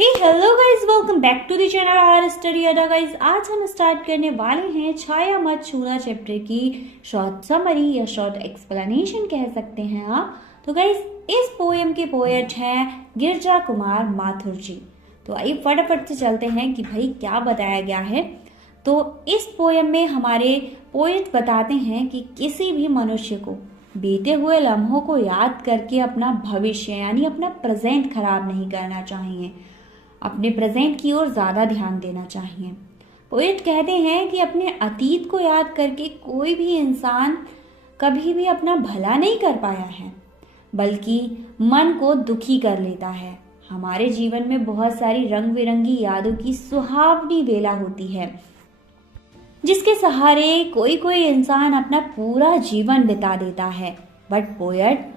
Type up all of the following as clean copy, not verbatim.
Hey hello guys, welcome back to the channel our study Adda. Guys, आज हम start करने वाले हैं छाया मत छूना चैप्टर की शॉर्ट समरी या शॉर्ट एक्सप्लेनेशन कह सकते हैं आप। तो गाइस, इस पोएम के पोएट हैं गिरजा कुमार माथुर जी। तो आइए फटाफट से चलते हैं कि भाई क्या बताया गया है। तो इस पोएम में हमारे पोएट बताते हैं कि किसी भी मनुष्य को बीते हुए लम्हों को याद करके अपना भविष्य यानी अपना प्रेजेंट खराब नहीं करना चाहिए, अपने प्रेजेंट की ओर ज्यादा ध्यान देना चाहिए। पोएट कहते हैं कि अपने अतीत को याद करके कोई भी इंसान कभी भी अपना भला नहीं कर पाया है, बल्कि मन को दुखी कर लेता है। हमारे जीवन में बहुत सारी रंग बिरंगी यादों की सुहावनी बेला होती है, जिसके सहारे कोई कोई इंसान अपना पूरा जीवन बिता देता है। बट पोएट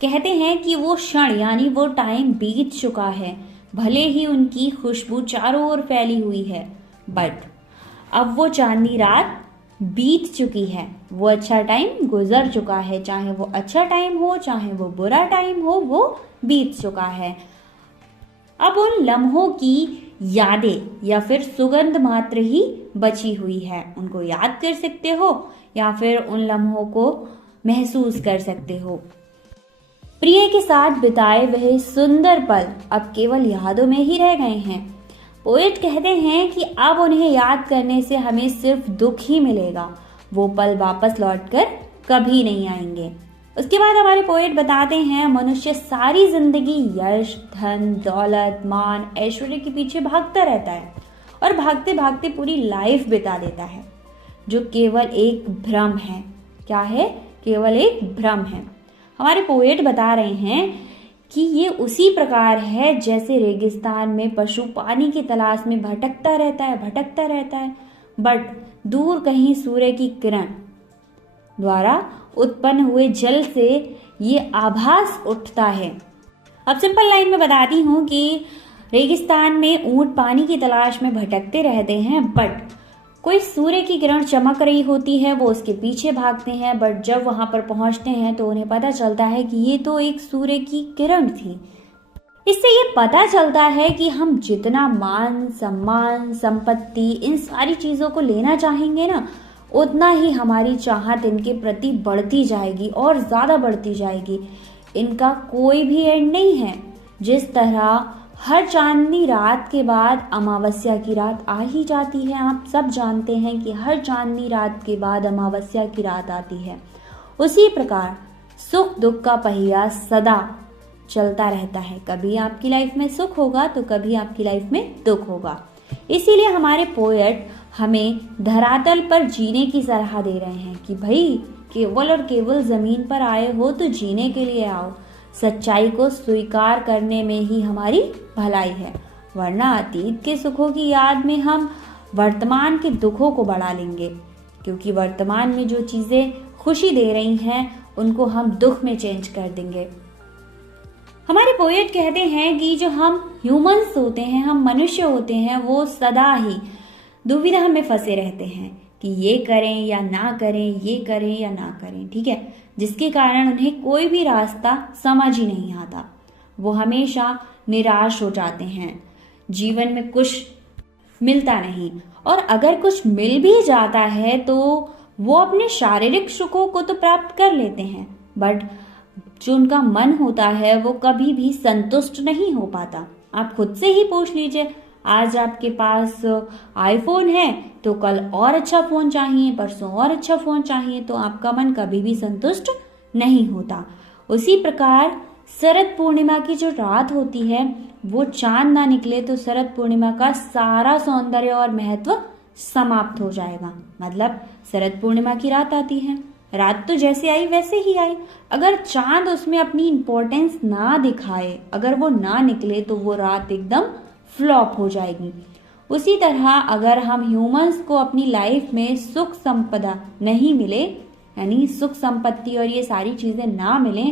कहते हैं कि वो क्षण यानी वो टाइम बीत चुका है। भले ही उनकी खुशबू चारों ओर फैली हुई है, बट अब वो चांदनी रात बीत चुकी है। वो अच्छा टाइम गुजर चुका है। चाहे वो अच्छा टाइम हो, चाहे वो बुरा टाइम हो, वो बीत चुका है। अब उन लम्हों की यादें या फिर सुगंध मात्र ही बची हुई है। उनको याद कर सकते हो या फिर उन लम्हों को महसूस कर सकते हो। प्रिय के साथ बिताए वह सुंदर पल अब केवल यादों में ही रह गए हैं। पोएट कहते हैं कि अब उन्हें याद करने से हमें सिर्फ दुख ही मिलेगा। वो पल वापस लौटकर कभी नहीं आएंगे। उसके बाद हमारे पोएट बताते हैं मनुष्य सारी जिंदगी यश, धन, दौलत, मान, ऐश्वर्य के पीछे भागता रहता है और भागते भागते पूरी लाइफ बिता देता है, जो केवल एक भ्रम है। क्या है? केवल एक भ्रम है। हमारे पोएट बता रहे हैं कि ये उसी प्रकार है जैसे रेगिस्तान में पशु पानी की तलाश में भटकता रहता है, बट दूर कहीं सूर्य की किरण द्वारा उत्पन्न हुए जल से ये आभास उठता है। अब सिंपल लाइन में बताती हूँ कि रेगिस्तान में ऊंट पानी की तलाश में भटकते रहते हैं, बट कोई सूर्य की किरण चमक रही होती है, वो उसके पीछे भागते हैं। बट जब वहां पर पहुंचते हैं तो उन्हें पता चलता है कि ये तो एक सूर्य की किरण थी। इससे ये पता चलता है कि हम जितना मान, सम्मान, संपत्ति, इन सारी चीजों को लेना चाहेंगे ना, उतना ही हमारी चाहत इनके प्रति बढ़ती जाएगी और ज्यादा बढ़ती जाएगी। इनका कोई भी एंड नहीं है। जिस तरह हर चांदनी रात के बाद अमावस्या की रात आ ही जाती है। आप सब जानते हैं कि हर चांदनी रात के बाद अमावस्या की रात आती है। उसी प्रकार सुख दुख का पहिया सदा चलता रहता है। कभी आपकी लाइफ में सुख होगा तो कभी आपकी लाइफ में दुख होगा। इसीलिए हमारे पोएट हमें धरातल पर जीने की सलाह दे रहे हैं कि भाई केवल और केवल जमीन पर आए हो तो जीने के लिए आओ। सच्चाई को स्वीकार करने में ही हमारी भलाई है, वरना अतीत के सुखों की याद में हम वर्तमान के दुखों को बढ़ा लेंगे, क्योंकि वर्तमान में जो चीजें खुशी दे रही हैं उनको हम दुख में चेंज कर देंगे। हमारे पोएट कहते हैं कि जो हम ह्यूमंस होते हैं, हम मनुष्य होते हैं, वो सदा ही दुविधा में फंसे रहते हैं कि ये करें या ना करें, ये करें या ना करें, ठीक है, जिसके कारण उन्हें कोई भी रास्ता समझ ही नहीं आता। वो हमेशा निराश हो जाते हैं। जीवन में कुछ मिलता नहीं, और अगर कुछ मिल भी जाता है तो वो अपने शारीरिक सुखों को तो प्राप्त कर लेते हैं, बट जो उनका मन होता है वो कभी भी संतुष्ट नहीं हो पाता। आप खुद से ही पूछ लीजिए, आज आपके पास आईफोन है तो कल और अच्छा फोन चाहिए, परसों और अच्छा फोन चाहिए, तो आपका मन कभी भी संतुष्ट नहीं होता। उसी प्रकार शरद पूर्णिमा की जो रात होती है, वो चांद ना निकले तो शरद पूर्णिमा का सारा सौंदर्य और महत्व समाप्त हो जाएगा। मतलब शरद पूर्णिमा की रात आती है, रात तो जैसे आई वैसे ही आई। अगर चांद उसमें अपनी इंपॉर्टेंस ना दिखाए, अगर वो ना निकले, तो वो रात एकदम फ्लॉप हो जाएगी। उसी तरह अगर हम ह्यूमंस को अपनी लाइफ में सुख संपदा नहीं मिले, यानी सुख संपत्ति और ये सारी चीजें ना मिले,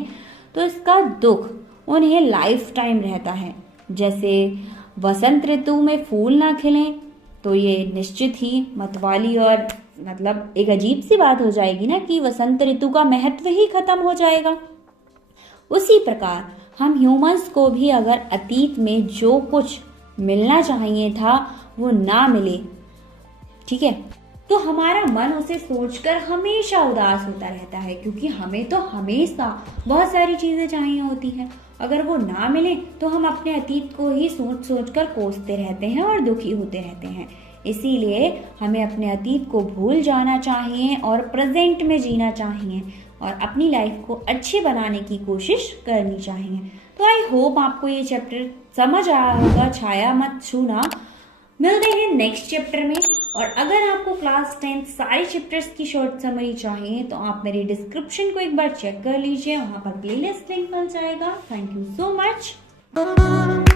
तो इसका दुख उन्हें लाइफ टाइम रहता है। जैसे वसंत ऋतु में फूल ना खिलें तो ये निश्चित ही मतवाली और मतलब एक अजीब सी बात हो जाएगी ना कि वसंत ऋतु का महत्व ही खत्म हो जाएगा। उसी प्रकार हम ह्यूमंस को भी अगर अतीत में जो कुछ मिलना चाहिए था वो ना मिले, ठीक है, तो हमारा मन उसे सोचकर हमेशा उदास होता रहता है, क्योंकि हमें तो हमेशा बहुत सारी चीजें चाहिए होती हैं। अगर वो ना मिले तो हम अपने अतीत को ही सोच सोच कर कोसते रहते हैं और दुखी होते रहते हैं। इसीलिए हमें अपने अतीत को भूल जाना चाहिए और प्रेजेंट में जीना चाहिए और अपनी लाइफ को अच्छी बनाने की कोशिश करनी चाहिए। तो आई होप आपको ये चैप्टर समझ आया होगा, छाया मत छूना। मिलते हैं नेक्स्ट चैप्टर में। और अगर आपको क्लास 10 सारे चैप्टर्स की शॉर्ट समरी चाहिए तो आप मेरे डिस्क्रिप्शन को एक बार चेक कर लीजिए, वहां पर प्लेलिस्ट लिंक मिल जाएगा। Thank you so much.